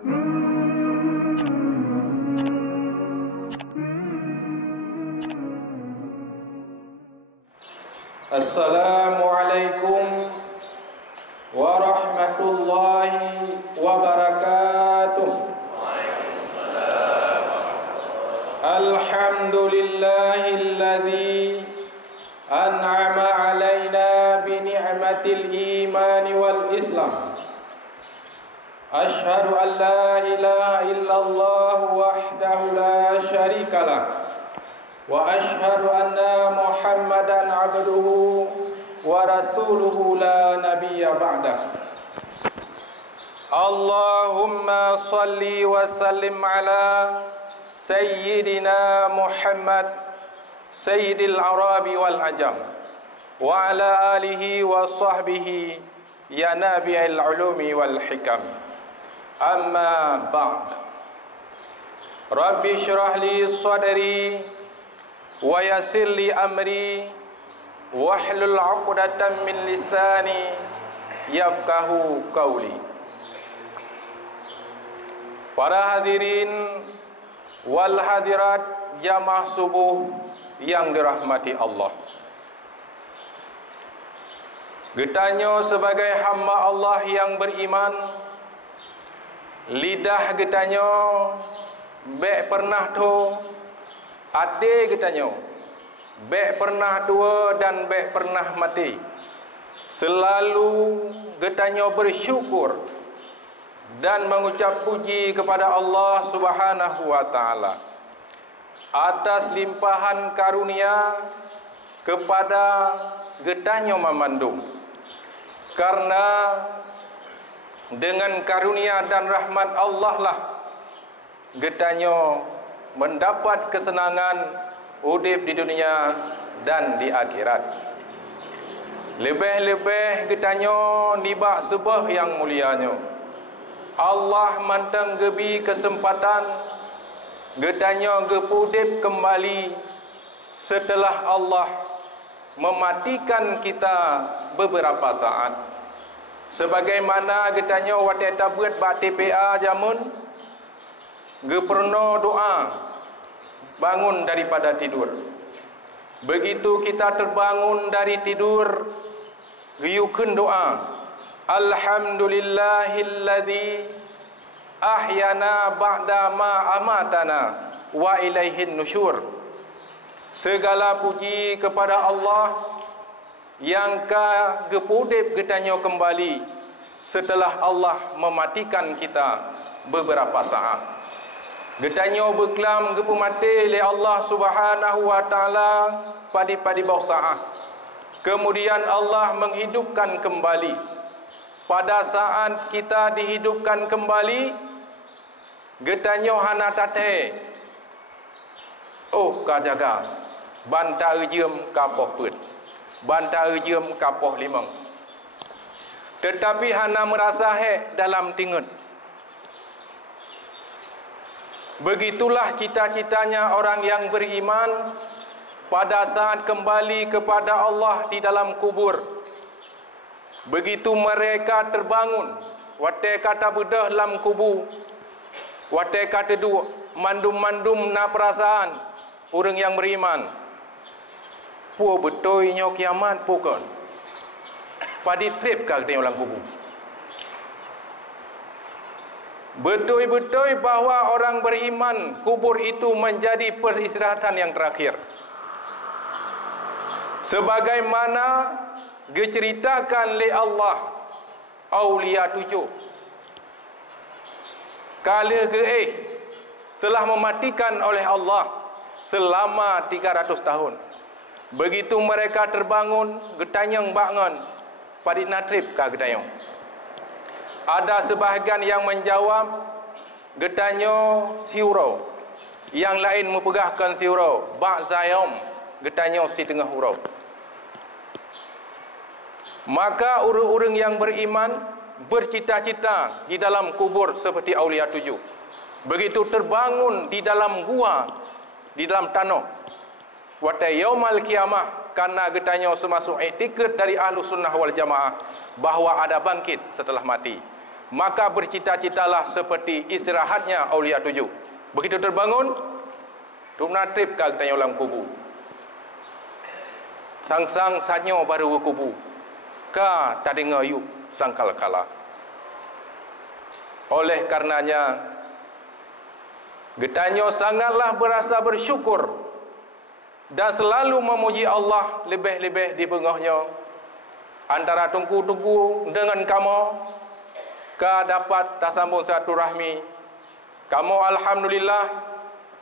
Assalamualaikum warahmatullahi wabarakatuh. Alhamdulillahilladzi an'ama alaina bi ni'matil iman wal islam. Ashhadu an la ilaha illallah wahdahu la syarikalah wa ashhadu anna Muhammadan abduhu wa rasuluhu la nabiyya ba'dah. Allahumma salli wa sallim ala sayyidina Muhammad sayyidil arabi wal ajam wa ala alihi wa sahbihi ya nabi'il ulumi wal hikam. Amma ba'd. Rabbi syrah li sadri wa yassir li amri wahlul 'uqdatam min lisani yafqahu qawli. Para hadirin wal hadirat jamaah subuh yang dirahmati Allah. Getanyo sebagai hamba Allah yang beriman, lidah getanyo bek pernah tu ade getanyo bek pernah tua dan bek pernah mati. Selalu getanyo bersyukur dan mengucap puji kepada Allah Subhanahu wa taala atas limpahan karunia kepada getanyo memandung. Karena dengan karunia dan rahmat Allah lah getanyo mendapat kesenangan hidup di dunia dan di akhirat. Lebih-lebih getanyo nibak sebah yang mulianya. Allah mantang gebi kesempatan getanyo gepudip kembali setelah Allah mematikan kita beberapa saat. Sebagaimana getanyo wateta buat bak TPA jamun geperno doa bangun daripada tidur. Begitu kita terbangun dari tidur, geyukeun doa, alhamdulillahilladzi ahyana ba'da ma amatana wa ilaihin nusyur. Segala puji kepada Allah yang ka gepudip getanyo kembali setelah Allah mematikan kita beberapa saat. Getanyo berkelam gepu mati oleh Allah Subhanahu wa taala padi-padi bawah saat. Kemudian Allah menghidupkan kembali. Pada saat kita dihidupkan kembali, getanyo hana tate. Oh ka jaga. Banta ujum kapoh put. Banta ujum kapoh limang. Tetapi hana merasa dalam tingut. Begitulah cita-citanya orang yang beriman pada saat kembali kepada Allah di dalam kubur. Begitu mereka terbangun, wate kata bedah dalam kubur, wate kata dua, mandum-mandum na perasaan orang yang beriman. Puo betul nyo kiamat pukon. Padi trip kah kita dalam kubur. Betul-betul bahawa orang beriman kubur itu menjadi peristirahatan yang terakhir. Sebagaimana diceritakan oleh Allah Aulia 7. Kala setelah mematikan oleh Allah selama 300 tahun. Begitu mereka terbangun, getanyang bangun, padi natrip kah getanyang. Ada sebahagian yang menjawab getanyo siurau, yang lain mempegahkan siurau bak zayom getanyo si tengah hurau. Maka orang-orang yang beriman bercita-cita di dalam kubur seperti Aulia 7. Begitu terbangun di dalam gua, di dalam tanah, wata yaumal kiamah, karena getanyo semasuk etiket dari ahlu sunnah wal jamaah bahawa ada bangkit setelah mati. maka bercita-citalah seperti istirahatnya Aulia 7. Begitu terbangun, Tuna trip ke tanya ulang kubur. Sang-sang sanyo baru kubur. Ka tak dengar yuk sangkal kala. Oleh karenanya, getanyo sangatlah berasa bersyukur dan selalu memuji Allah lebih-lebih di bengahnya. Antara tunggu-tunggu dengan kamu, ka dapat tersambung satu rahmi. Kamu alhamdulillah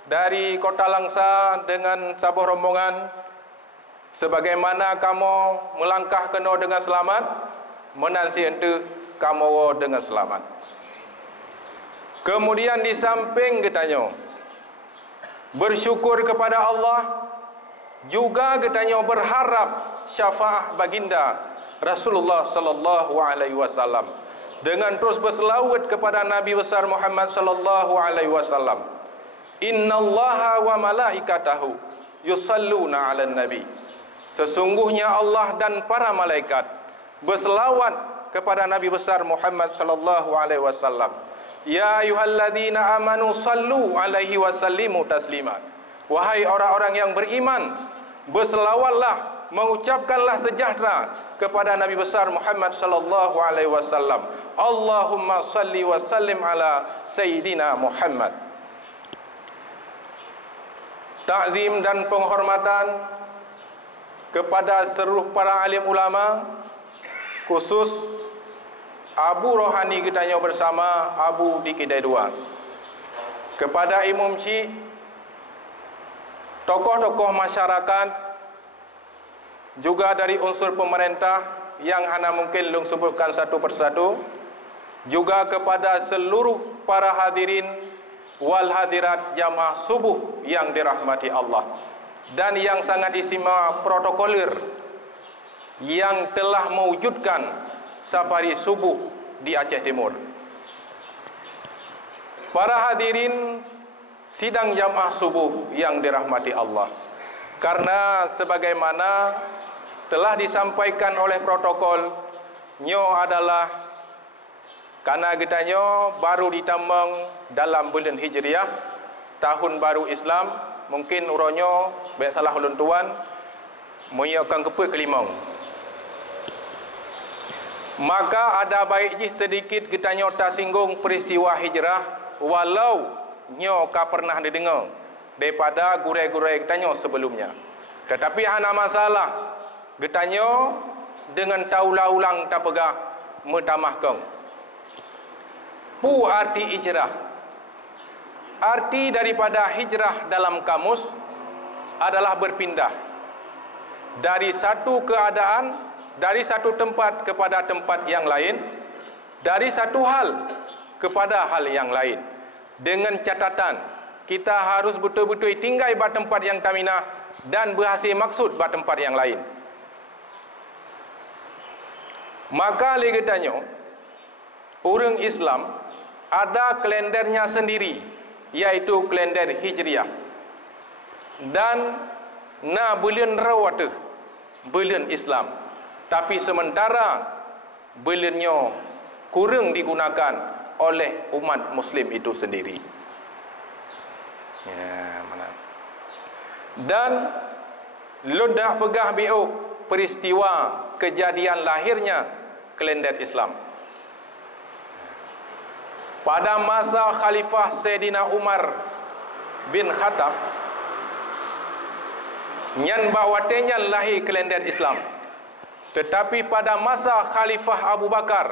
dari Kota Langsa dengan sabuh rombongan, sebagaimana kamu melangkah kena dengan selamat, menansi untuk kamu dengan selamat. Kemudian di samping getanyo bersyukur kepada Allah, juga getanyo berharap syafaat baginda Rasulullah sallallahu alaihi wasallam dengan terus berselawat kepada Nabi besar Muhammad sallallahu alaihi wasallam. Innallaha wa malaikatahu yusalluna 'alan nabi. Sesungguhnya Allah dan para malaikat berselawat kepada Nabi besar Muhammad sallallahu alaihi wasallam. Ya ayyuhalladzina amanu sallu alaihi wasallimu taslima. Wahai orang-orang yang beriman, berselawatlah, mengucapkanlah sejahtera kepada Nabi besar Muhammad sallallahu alaihi wasallam. Allahumma salli wa sallim ala sayyidina Muhammad. Ta'zim dan penghormatan kepada seluruh para alim ulama, khusus Abu Rohani kitanya bersama Abu di Kedai Dua. Kepada Imam Syekh, tokoh-tokoh masyarakat, juga dari unsur pemerintah yang hana mungkin lung sebutkan satu persatu, juga kepada seluruh para hadirin wal hadirat jamaah subuh yang dirahmati Allah, dan yang sangat istimewa protokoler yang telah mewujudkan safari subuh di Aceh Timur. Para hadirin sidang jamaah subuh yang dirahmati Allah, karena sebagaimana telah disampaikan oleh protokol, nyo adalah karena getanyo baru ditambang dalam bulan Hijriah, tahun baru Islam, mungkin uronyo baik salah ulun tuan menyiapkan keput kelimang. Maka ada baik je sedikit getanyo tersinggung peristiwa hijrah, walau nyo ka pernah didengar daripada gurai-gurai getanyo sebelumnya. Tetapi hana masalah, getanyo dengan taulah-ulang tak pegak metamahkan. Pu arti hijrah. Arti daripada hijrah dalam kamus adalah berpindah dari satu keadaan, dari satu tempat kepada tempat yang lain, dari satu hal kepada hal yang lain. Dengan catatan, kita harus betul-betul tinggal di tempat yang taminah dan berhasil maksud di tempat yang lain. Maka legetanyo, orang Islam ada kalendernya sendiri, yaitu kalender Hijriah. Dan na bulan rawat bulan Islam. Tapi sementara bulannya kurang digunakan oleh umat Muslim itu sendiri. Ya, mana? Dan ludah pegah biuk peristiwa kejadian lahirnya kalender Islam. Pada masa Khalifah Sayyidina Umar bin Khattab, nyan bawatenya lahir kalender Islam. Tetapi pada masa Khalifah Abu Bakar,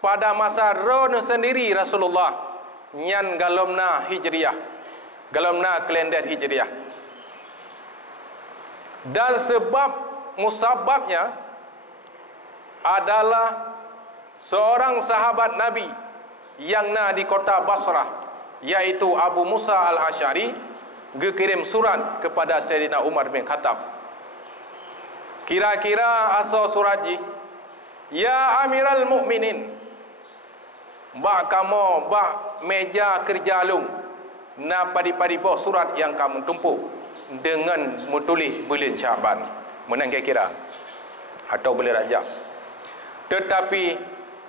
pada masa Ron sendiri Rasulullah, nyan galomna Hijriah, galomna kalender Hijriah. Dan sebab musababnya adalah seorang sahabat Nabi yang na di kota Basrah, yaitu Abu Musa al-Asy'ari, kirim surat kepada Sayyidina Umar bin Khattab. Kira-kira asal surat ji, ya Amiral Mukminin, bak kamu bak meja kerja lung na padi-padi boh surat yang kamu tumpuk dengan mutulis bulan Syaban, menang kira atau bulan Rajab. Tetapi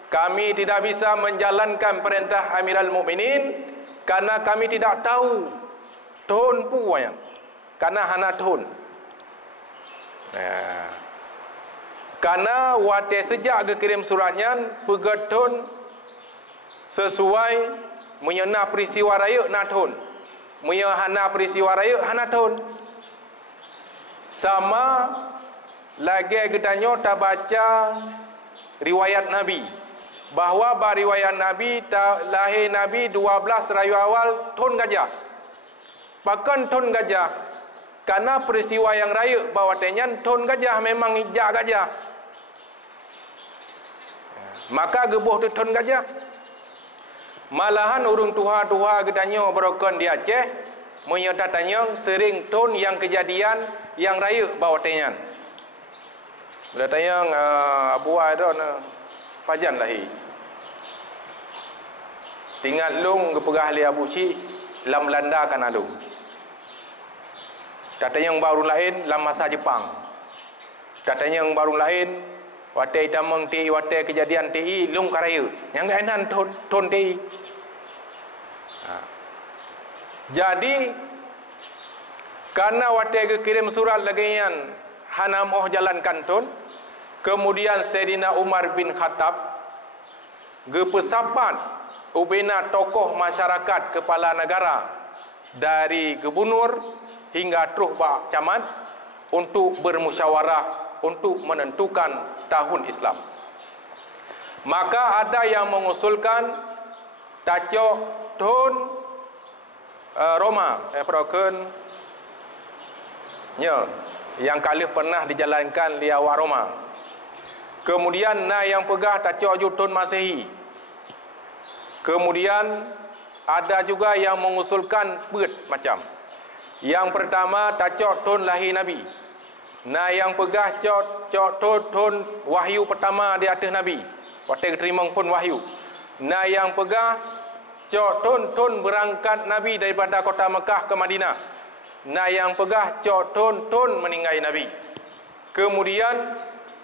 Kami tidak bisa menjalankan perintah Amirul Mukminin karena kami tidak tahu tun pu wayang. Karena hana tun. Karena wate sejak ke kirim suratnya pegetun sesuai menyena peristiwa raya natun. Menyana peristiwa raya hanatun. Sama lagi gedanya tak baca riwayat Nabi, bahawa riwayat Nabi lahir Nabi 12 rayu awal tahun gajah. Bahkan tahun gajah, karena peristiwa yang raya bahawa tenyan tahun gajah memang hijak gajah. Maka gebuh tu tahun gajah. Malahan urung tuha-tuha gedanya berokon di Aceh menyatakannya sering tahun yang kejadian yang raya bahawa tenyan. Bila tayang Abu Aidon pajan lahi. Tinggal lung ke pegah li Abu Ci lam Belanda kan adu. Katanya yang baru lain lam masa Jepang. Katanya yang baru lain watai tamang TI watai kejadian TI lung karaya. Yang gainan ton TI. Jadi karena watai kirim surat lagian hana moh jalan kanton, kemudian Sayyidina Umar bin Khattab gepesapat ubena tokoh masyarakat kepala negara dari gubernur hingga terus bak camat untuk bermusyawarah untuk menentukan tahun Islam. Maka ada yang mengusulkan tacok tahun Roma peroken yang kali pernah dijalankan di awal Roma. Kemudian yang pegah tacok tahun Masehi. Kemudian ada juga yang mengusulkan macam. Yang pertama tacok tahun lahir Nabi. Yang pegah cok tahun wahyu pertama di atas Nabi. Waktu terima pun wahyu. Yang pegah cok tahun berangkat Nabi daripada kota Mekah ke Madinah. Yang pegah cok tahun meninggal Nabi. Kemudian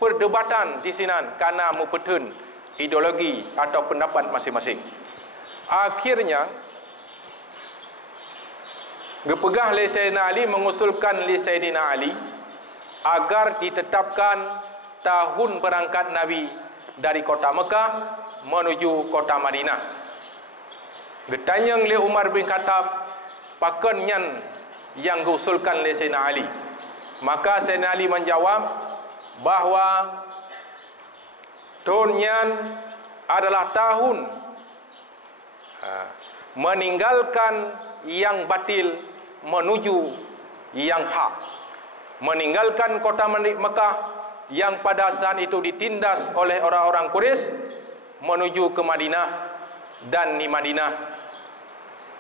perdebatan di sini karena mempetun ideologi atau pendapat masing-masing. Akhirnya gepegah li Sayyidina Ali mengusulkan li Sayyidina Ali agar ditetapkan tahun berangkat Nabi dari kota Mekah menuju kota Madinah. Getanyang li Umar bin Khattab paken nyan yang diusulkan oleh Sayyidina Ali. Maka Sayyidina Ali menjawab bahawa tahunnya adalah tahun meninggalkan yang batil menuju yang hak. Meninggalkan kota Mekah yang pada saat itu ditindas oleh orang-orang Quraisy menuju ke Madinah, dan di Madinah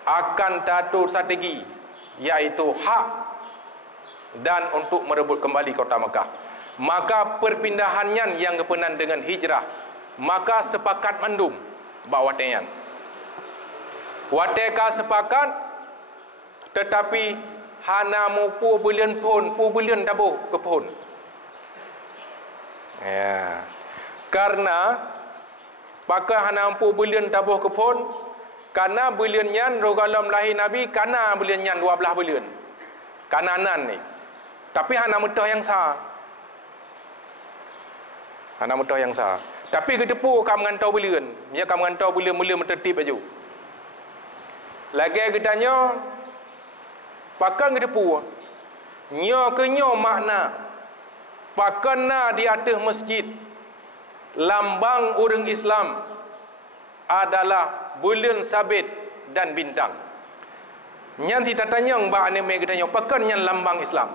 akan satu strategi, yaitu hak dan untuk merebut kembali kota Mekah. Maka perpindahannya yang kepenan dengan hijrah, maka sepakat mandum bahawa tenyan wateka sepakat, tetapi hana mu pu bulian tabuh ke pohon. Karena pakai hana pu bulian tabuh ke pohon, karena bulian nyan rogalam lahir Nabi, karena bulian nyan 12 bulian kananan ni. Tapi hana mutah yang sah. Hana mutah yang sah. Tapi kedepu kam ngantau bulian. Ya kam ngantau bulian mula tertib aju. Lagi gedanya pakan kedepu. Nya ke nya makna pakana di atas masjid lambang orang Islam adalah bulan sabit dan bintang. Nyan kita tanya mbak ane me gedanya pakan nyan lambang Islam.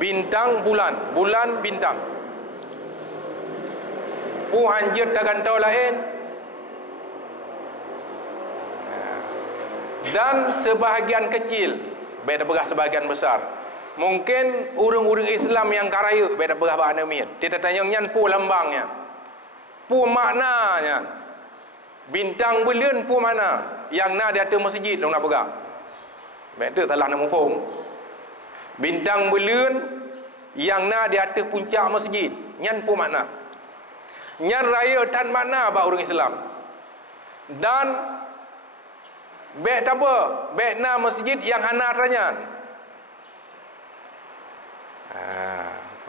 Bintang bulan, bulan bintang. Pu hanjir tagantau lain. Dan sebahagian kecil, beda begah sebahagian besar. Mungkin orang-orang Islam yang karaya beda begah ba anamian. Tidak tanya nyan pu lambangnya. Pu maknanya. Bintang bulan pu mana? Yang na di atas masjid dong nak begah. Beda salah nak mumpung. Bintang bulan yang na di atas puncak masjid, nyan pu makna. Nyan raya tan makna ba orang Islam. Dan bek apa? Bek na masjid yang hana ranyan.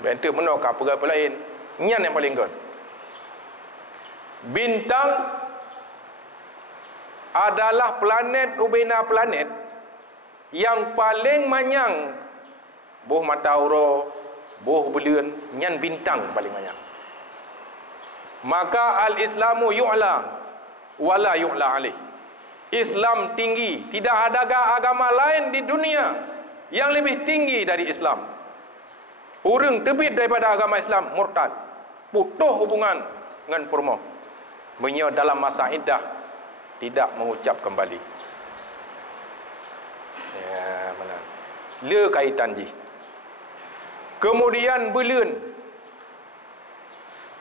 Bek tu menok apa lain. Nyan yang paling god. Bintang adalah planet ubena planet yang paling manyang boh matahari, boh bulan, nyan bintang paling banyak. Maka al-Islamu yu'la wala yu'la alaih. Islam tinggi, tidak ada agama lain di dunia yang lebih tinggi dari Islam. Orang terbit daripada agama Islam murtad, putus hubungan dengan purmo. Menyo dalam masa iddah tidak mengucap kembali. Ya, mana? Le kaitan ji. Kemudian bulan.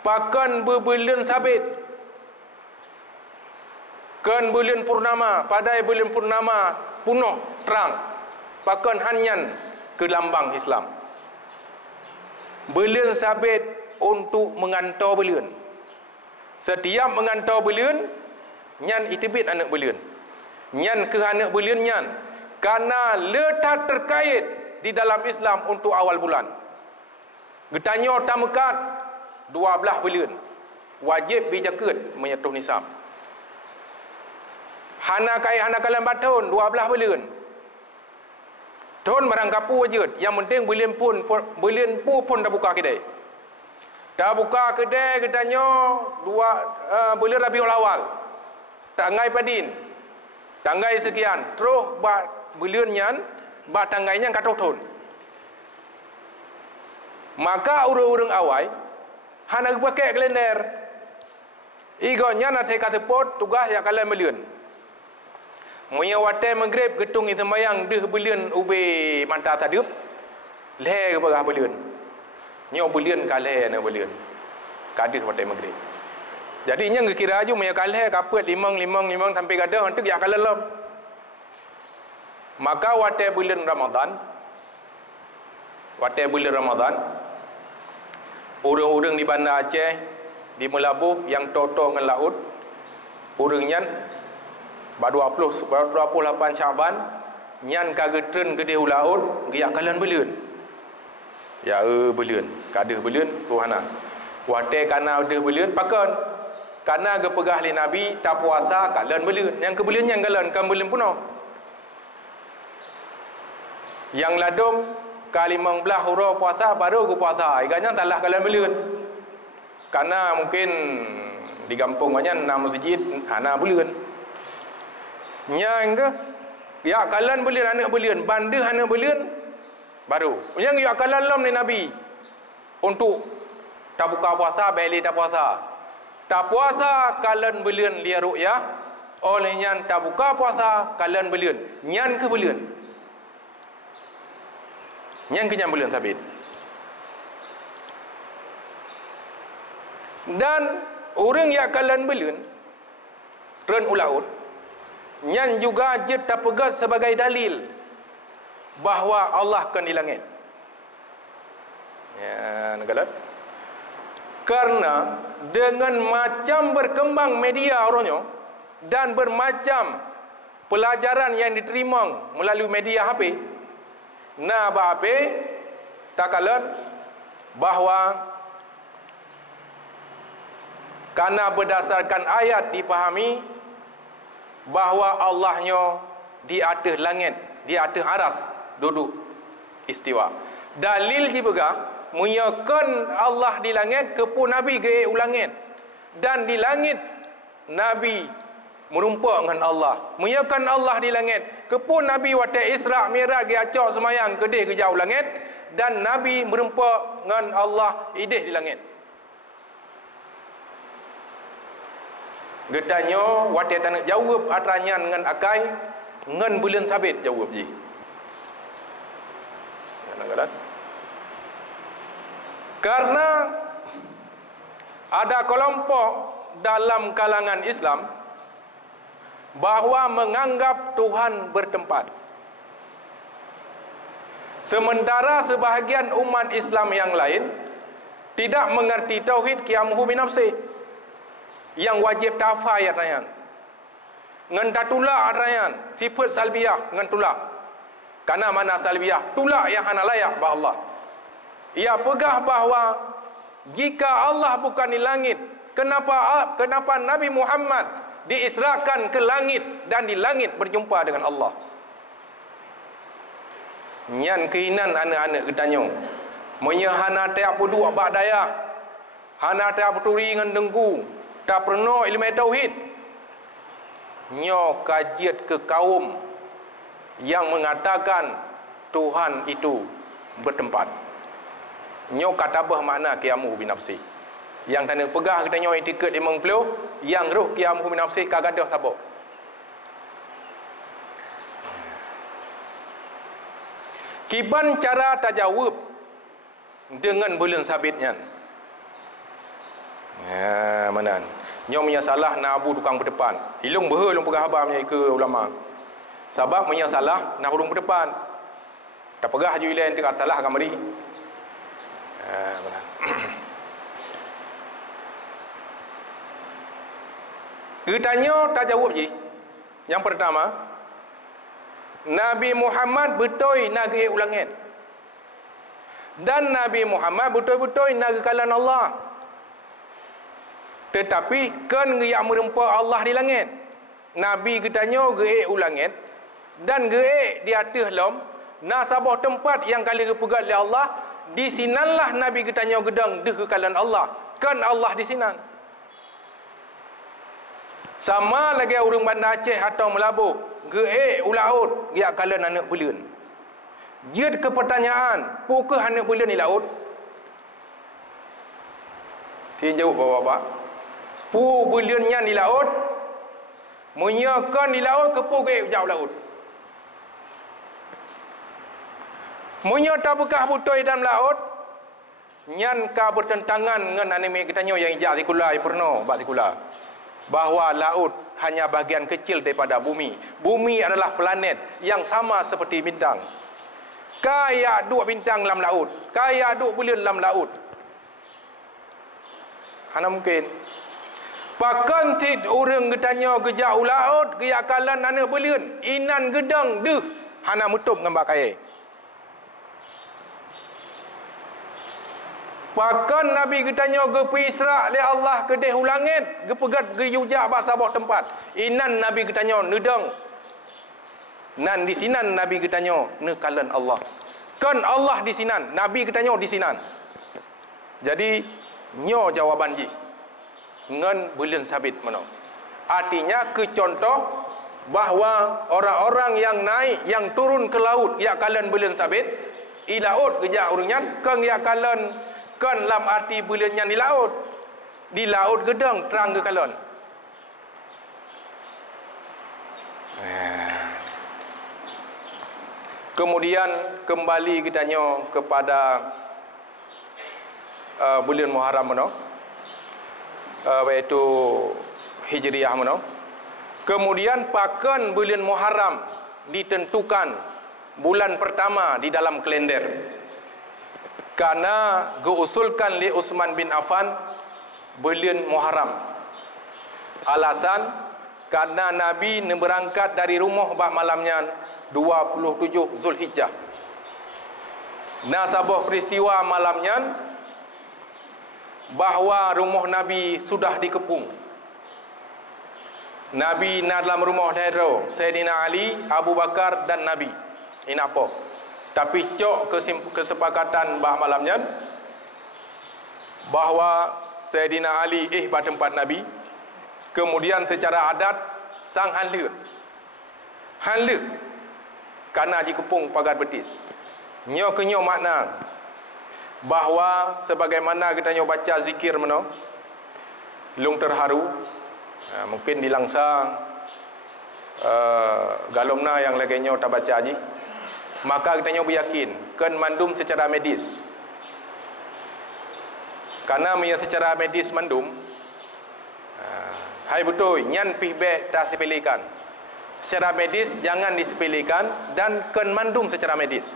Pakan berbulan sabit. Kan bulan purnama, padai bulan purnama punuh terang. Pakan hanyan ke lambang Islam. Bulan sabit untuk mengantar bulan. Setiap mengantar bulan, nyan itibit anak bulan. Nyan ke anak bulan nyan. Karena letak terkait di dalam Islam untuk awal bulan. Getanyo tamekat 12 bulan. Wajib bijaket menyetuh nisab. Hana kalan batun 12 bulan. Tahun barang kapu wajud. Yang penting bulan pun dah buka kedai. Dah buka kedai getanyo bulan Rabiul Awal. Tanggai padin. Tanggai sekian. Terus bulan nyan, tanggainya katuh tahun. Maka urang-urang awai hana pakai kalender. Igonya nanti kata pot tugas yang kalian belian. Munya watai maghrib getung itu mayang deh belian ube manta tadiup. Leh ke bagah belian. Nyo belian kaleh na belian. Kadih watai maghrib. Jadi nya kira aju munya kaleh kapet limang sampai gadah hantuk ya kalian lom. Maka watai bulan Ramadan, orang-orang di Bandar Aceh, di Melabuh yang toto dengan laut, orang nyan 28 Syaban, nyan kagetren ke dia laut, giyak kalian bulan. Ya bulan, kadah bulan Tuhana. Watai kana ada bulan pakan. Kana ke pegah li Nabi tak puasa kalian bulan. Yang ke bulan yang kalian kan bulan puno. Yang ladum kalimang belah huruf puasa baru ku puasa. Iganya talah kalian bulan. Karena mungkin di kampung banyak nama masjid hana bulan. Yang ke ya kalian bulan anak bulan, bandu hana bulan baru. Yang ya kalian lam ni Nabi untuk tak buka puasa beli tak puasa. Tak puasa kalian bulan liar ru'yah. Olehnya tak buka puasa kalian bulan. Nyan ke bulan. Yang kenyang bulan sabit. Dan orang yang kalian bulan ren ulaut nyan juga je terpegat sebagai dalil bahawa Allah akan di langit. Ya, negara. Karena dengan macam berkembang media orangnya dan bermacam pelajaran yang diterima melalui media HP, na bape takalan bahawa karena berdasarkan ayat dipahami bahawa Allahnya di atas langit, di atas aras duduk istiwa. Dalil juga menyakan Allah di langit kepun Nabi ke ulangit, dan di langit Nabi merumpak dengan Allah. Menyakan Allah di langit kepun Nabi watai Isra' Mi'raj ke acak semayang kedih ke jauh langit, dan Nabi merumpak dengan Allah idih di langit. Getanya watai tak nak jawab atranyan dengan akai dengan bulan sabit jawab je. Karena ada kelompok dalam kalangan Islam bahawa menganggap Tuhan bertempat. Sementara sebahagian umat Islam yang lain tidak mengerti tauhid qiyamuhu binafsih. yang wajib tafai rayan ngan tatula rayan sifat salbiyah ngan tula karena mana salbiyah tula yang hana layak ba Allah. Ia pegah bahawa jika Allah bukan di langit, kenapa Nabi Muhammad diisrakan ke langit dan di langit berjumpa dengan Allah. Nyan keinan anak-anak ketanya monya hana ta apa dua bak daya, hana ta beturi ngan dengku, tak pernah ilmu tauhid. Nyo kajiat ke kaum yang mengatakan Tuhan itu bertempat. Nyo kata bah makna qiyamu bi nafsi. Yang tanda pegah kita nyo etiket 50, yang roh qiyamu bi nafsi kagadah sabok. Kiban cara tajawub dengan bulan sabitnya. Ya, mana? Nyo punya salah nak abu tukang berdepan. Ilung behe long pegah abamnya ke ulama. Sebab punya salah nak urung berdepan. Tak pegah ju ilain tinggal salah kamari. Ditanya tak jawab je. Yang pertama, Nabi Muhammad betul nak ulangit. Dan Nabi Muhammad betul-betul nak kalan Allah. Tetapi kan yang merempa Allah di langit. Nabi ketanya geik ulangit dan geik di atas lom nasabah tempat yang kali kepegat oleh Allah. Di sinanlah Nabi ketanya gedang deh kekalan Allah. Kan Allah di sinan. Sama lagi orang Bandar Aceh atau Melabuh, geik ulaut dia kalan anak bulan. Jid ke pertanyaan, pukul anak bulan di laut? Dia jawab bapak-bapak. Pu bulannya di laut, menyakan di laut ke pu geik jauh laut. Munya tak bekah putoi dalam laut nyan ka bertentangan dengan anime kitanya yang ijak zikula pernah bak zikula bahawa laut hanya bahagian kecil daripada bumi. Bumi adalah planet yang sama seperti bintang. Kaya duk bintang dalam laut, kaya duk bulan dalam laut. Hana mungkin. Pakan tid orang getanya gejak laut, gejak kalan anak bulan, inan gedang deh hana mutup ngambak kaya. Pakan Nabi ketanya ke Isra' le Allah ke dehu langit, ke pegat ke yujak bahasa bawah tempat. Inan Nabi ketanya nedang. Nan di sinan Nabi ketanya nekalan Allah. Kan Allah di sinan, Nabi ketanya di sinan. Jadi nyo jawaban ji. Ngan bulan sabit mana. Artinya ke contoh bahawa orang-orang yang naik, yang turun ke laut, ia kalan bulan sabit, i laut gejak orangnya, kan ia kalan kan dalam arti bulannya di laut. Di laut gedang terang ke kalon. Kemudian kembali kitanya kepada bulan Muharram mana? Iaitu Hijriah mana? Kemudian pakan bulan Muharram ditentukan bulan pertama di dalam kalender. Karena diusulkan oleh Uthman bin Affan bulan Muharram. Alasan karena Nabi berangkat dari rumah bak malamnya 27 Zulhijjah. Nasabah peristiwa malamnya bahawa rumah Nabi sudah dikepung. Nabi dalam rumah daerah Sayyidina Ali, Abu Bakar dan Nabi. Ini apa? Tapi cok kesepakatan bah malamnya bahawa Sayyidina Ali pada tempat Nabi. Kemudian secara adat sang hanle karena dikepung pagar betis. Nyo kenyo makna bahawa sebagaimana kita nyo baca zikir meno lung terharu, mungkin dilangsa galomna yang lagi nyo tak baca ji. Maka kita nyoba yakin kan mandum secara medis. Karena punya secara medis mandum, hai betul nyan pihbe tak sepelekan. Secara medis jangan disepelekan dan kan mandum secara medis.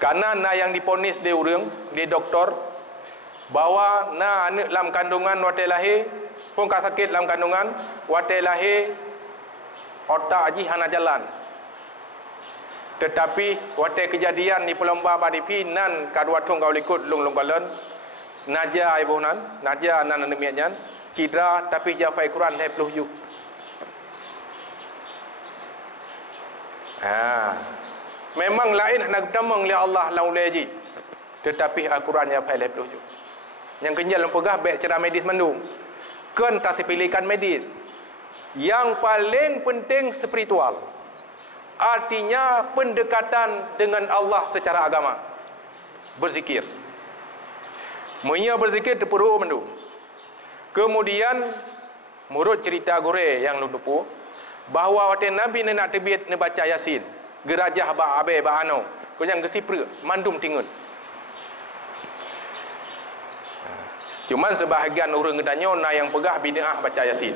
Karena yang diponis dia orang, dia doktor, bahawa na anak dalam kandungan wate lahir pun ka sakit dalam kandungan wate lahir otak haji hana jalan. Tetapi wate kejadian di pelomba badipi nan kadua tung kau likut lung kalen naja ibu nan naja nan nemianyan cedera tapi jafai Quran 20 juz. Memang lain nak tamang li Allah laulaji. Tetapi Al-Quran yang file 20 juz. Yang kenyal pegah baik cara medis mandung. Kan tak sepilihkan medis. Yang paling penting spiritual. Artinya pendekatan dengan Allah secara agama. Berzikir. Menya berzikir terperuk mandung. Kemudian menurut cerita gore yang lupa bahawa waktu Nabi nak terbit nak baca Yasin. Gerajah ba abe ba ano. Kau yang gesipre mandum tingun. Cuma sebahagian orang katanya na yang pegah bid'ah baca Yasin.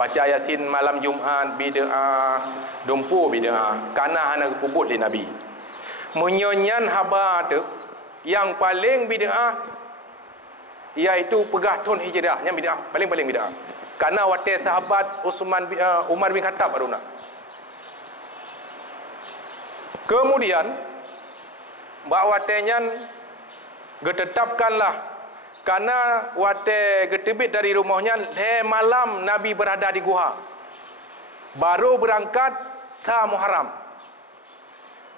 Baca Yasin malam Jumaat bid'ah, dumpu bid'ah. Kana hana puput di Nabi. Menyonyan haba tu yang paling bid'ah iaitu pegah tahun hijrah yang bid'ah, paling-paling bid'ah. Karena waktu sahabat Umar bin Khattab aruna. Kemudian bahawa tenyan getetapkanlah karena waktu getebit dari rumahnya malam Nabi berada di guha. Baru berangkat sa Muharram.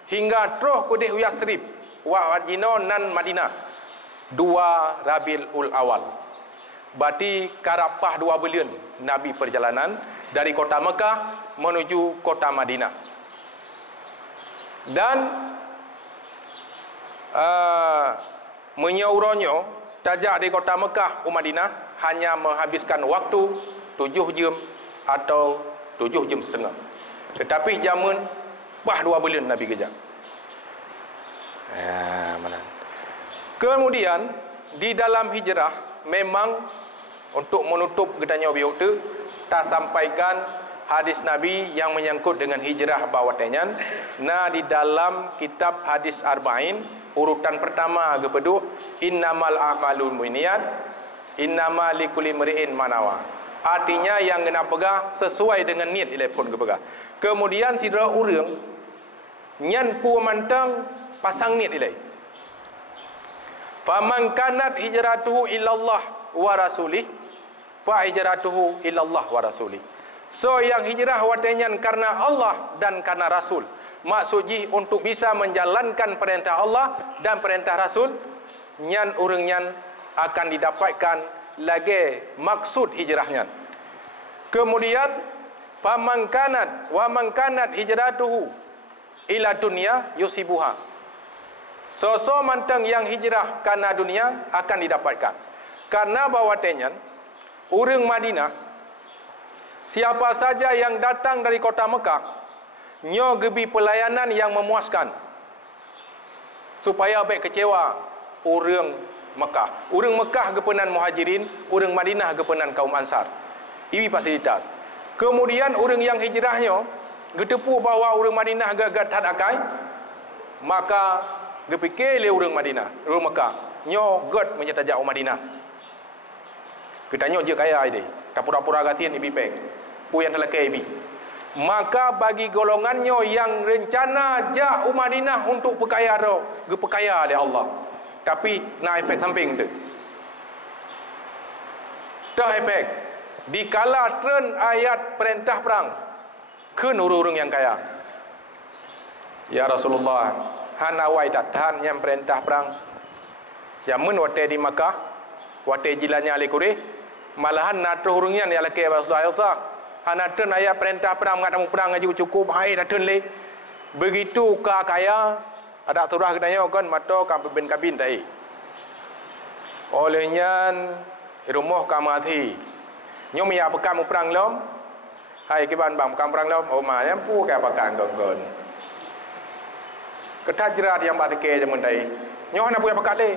Hingga terus kudih Yasrib wa Madinah nan Madinah. 2 Rabiul Awal. Berarti karapah 2 bulan Nabi perjalanan dari kota Mekah menuju kota Madinah. Dan menyauronyo tajak di kota Mekah ke Madinah hanya menghabiskan waktu 7 jam atau 7 jam setengah. Tetapi zaman bah 2 bulan Nabi kerja. Mana? Kemudian di dalam hijrah memang untuk menutup gedanya biok tu tak sampaikan hadis Nabi yang menyangkut dengan hijrah bawatannya. Nah di dalam kitab hadis Arba'in urutan pertama kepada innamal a'malul binniyat innamal likulli imri'in ma nawa. Artinya yang kena pegang sesuai dengan niat telepon ke pegang. Kemudian sidra urang nyan pu mantang pasang niat ilai. Faman kanat hijratuhu illallah wa rasulih fa hijratuhu illallah wa rasulih. So yang hijrah watenyan karena Allah dan karena Rasul. Maksudnya untuk bisa menjalankan perintah Allah dan perintah Rasul, nyan urang nyan akan didapatkan lagi maksud hijrahnya. Kemudian faman kanat wa man kanat hijratuhu ila dunya yusibuha. So mantang yang hijrah karena dunia akan didapatkan. Karena bawatenyan urang Madinah, siapa saja yang datang dari kota Mekah, nyo gebi pelayanan yang memuaskan. Supaya baik kecewa urang Mekah. Urang Mekah gepenan Muhajirin, urang Madinah gepenan kaum Ansar. Ini fasilitas. Kemudian urang yang hijrahnya getepu bahawa urang Madinah gak tad akai, maka gepikir le urang Madinah, urang Mekah, nyo god menyetajak Madinah. Kita nyo je kaya ide. Kapura-pura gatin ibi pek. Pu yang telakai ibi. Maka bagi golongannya yang rencana jak Madinah untuk perkaya ro, gepekaya oleh Allah. Tapi nak efek samping tu. Dah efek. Dikala tren ayat perintah perang ke urang yang kaya. Ya Rasulullah, hana wai datan yang perintah perang. Jamun wate di Makkah, wate jilannya alekure, malahan natro urangnya ni alake Rasulullah. Hana tren ayat perintah perang ngatamu perang aja cukup hai datun le. Begitu ka kaya ada surah katanya kan mato kabin kabin tai. Olehnya rumah kamati. Nyom ya pekan perang lom. Hai kiban bang pekan perang lom. Oh ma yang pu ka pekan gon. Ketajrat yang batike jamun tai. Nyoh na pu pekan le.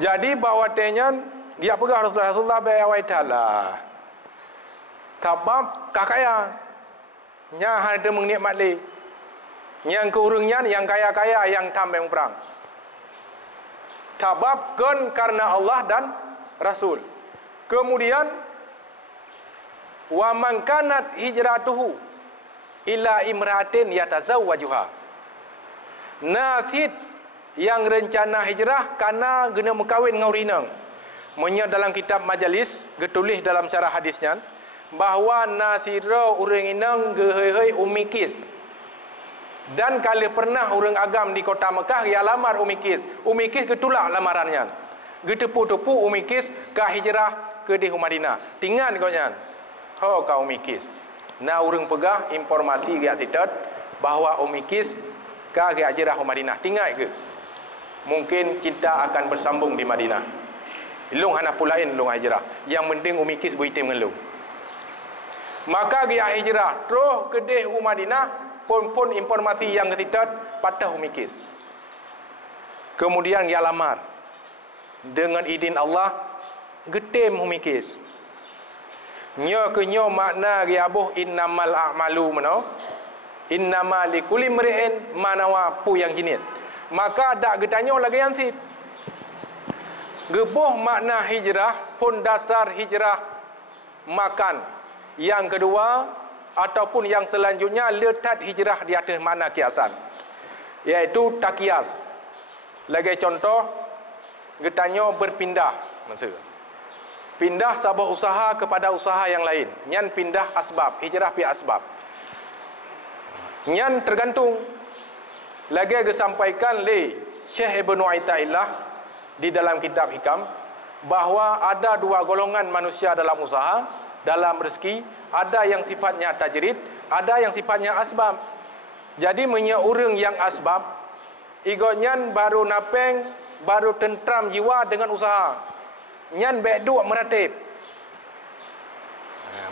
Jadi bawatenya dia pegah Rasulullah be awai taala. Tabab kakaya nya ada mengnikmat le. Yang keurangnya yang kaya-kaya yang tambeng perang. Tababkan karena Allah dan Rasul. Kemudian wa man kanat hijratuhu ila imra'atin yatazawwajuha. Nasid yang rencana hijrah karena guna mengkawin dengan rinang. Menya dalam kitab majalis getulis dalam syarah hadisnya bahawa nasira urang inang gehei umikis. Dan kali pernah orang agam di kota Mekah dia lamar umikis. Umikis getulak lamarannya. Getepu-tepu umikis ke hijrah ke di Madinah. Tinggal kau nyan. Ho kau umikis. Nah orang pegah informasi dia tidak bahawa umikis ke hijrah ke Madinah. Tinggal ke? Mungkin kita akan bersambung di Madinah. Long hana pulain long hijrah. Yang penting umikis berhitim dengan long. Maka dia hijrah terus ke di Madinah pun informasi yang tidak patah umikis. Kemudian dia lamar. Dengan izin Allah getem umikis. Nya ke nya makna dia abuh innamal a'malu mano. Innamal likulli imri'in ma nawa pu yang jenis. Maka dak getanyo lagi yang sip. Gebuh makna hijrah pun dasar hijrah makan. Yang kedua ataupun yang selanjutnya letak hijrah di atas makna kiasan. Iaitu takias. Lagi contoh getanyo berpindah maksud. Pindah sebuah usaha kepada usaha yang lain. Nyan pindah asbab, hijrah pi asbab. Nyan tergantung. Lagi disampaikan oleh Syekh Ibnu Aitailah di dalam kitab Hikam bahawa ada dua golongan manusia dalam usaha, dalam rezeki, ada yang sifatnya tajrid, ada yang sifatnya asbab. Jadi menya urang yang asbab, igonyan baru napeng, baru tentram jiwa dengan usaha. Nyan baik duk meratib.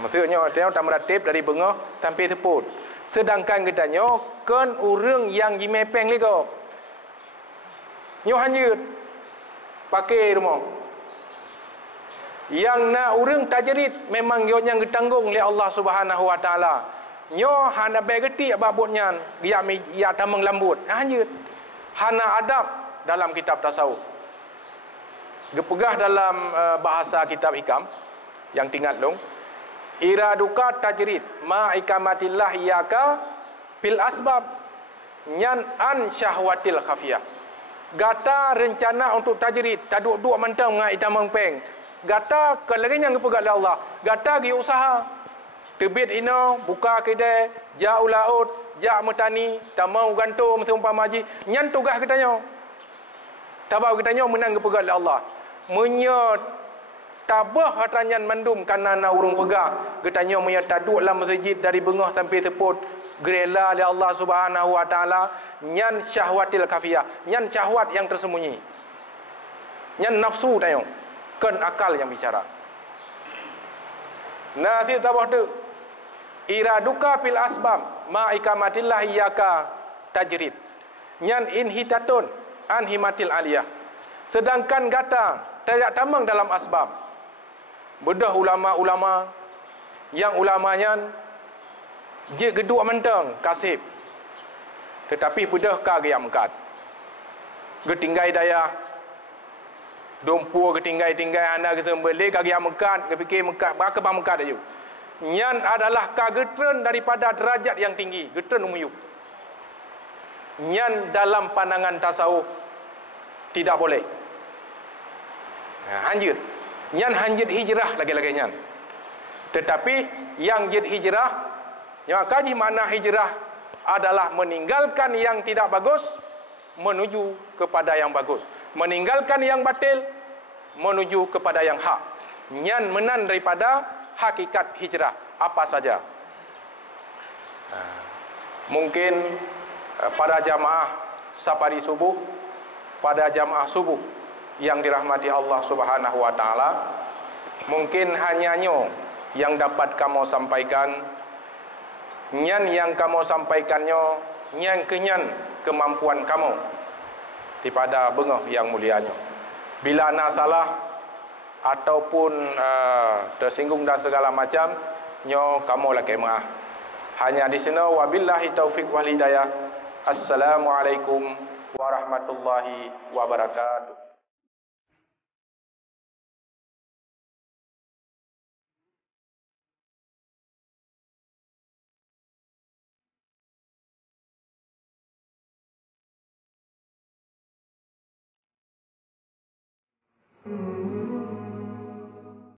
Maksudnya dia tak meratib dari bengah sampai teput. Sedangkan katanya kan urang yang jimepeng liko. Nyo hanyut pakai rumah. Yang nak urang tajrid memang yo yang ditanggung oleh Allah Subhanahu Wa Taala. Nyo hana baik geti babutnya dia tamang lambut. Hanyut. Hana adab dalam kitab tasawuf. Gepegah dalam bahasa kitab Hikam yang tinggal long iraduka tajrid ma ikamatillah iyaka fil asbab nyan an syahwatil khafiyah. Gata rencana untuk tajrid taduk-duk mantang ngai tamang peng. Gata kelarinya gepegah oleh Allah. Gata gi usaha tebit ino buka kedai ja ulaut ja metani tamau gantung seumpama haji nyan tugas katanya. Tabau katanya menang gepegah oleh Allah. Menyot tabah hatanya mandum kanana urung pegah getanya meya taduk dalam masjid dari bengah sampai teput gerela oleh Allah Subhanahu Wa Taala nyan syahwatil kafiyah, nyan syahwat yang tersembunyi, nyan nafsu tayong kan akal yang bicara. Nasi tabah tu iraduka fil asbab ma ikamatillah iyyaka tajrid nyan inhitatun an himatil aliyah. Sedangkan gata tayak tamang dalam asbab. Bedah ulama-ulama yang ulamanya je geduk mentang kasib. Tetapi bedah ka gaya mengkat. Getinggai daya dompu getinggai-tinggai anak kesembelih ka gaya mengkat, kepikir mengkat, baka bang mengkat ayu. Nyan adalah ka getren daripada derajat yang tinggi, getren umuyuk. Nyan dalam pandangan tasawuf tidak boleh. Hanjut. Nyan hanjut hijrah lagi-lagi nyan. Tetapi yang jid hijrah, yang kaji makna hijrah adalah meninggalkan yang tidak bagus menuju kepada yang bagus. Meninggalkan yang batil menuju kepada yang hak. Nyan menan daripada hakikat hijrah apa saja. Mungkin pada jamaah sapari subuh, pada jamaah subuh yang dirahmati Allah Subhanahu Wa Taala, mungkin hanya yang dapat kamu sampaikan. Nyan yang kamu sampaikannya nyan kenyan kemampuan kamu daripada bengah yang mulianya. Bila nak salah ataupun tersinggung dan segala macam, nyo kamu lagi maaf. Hanya di sini wabillahi taufik wal hidayah. Assalamualaikum warahmatullahi wabarakatuh. Hmm.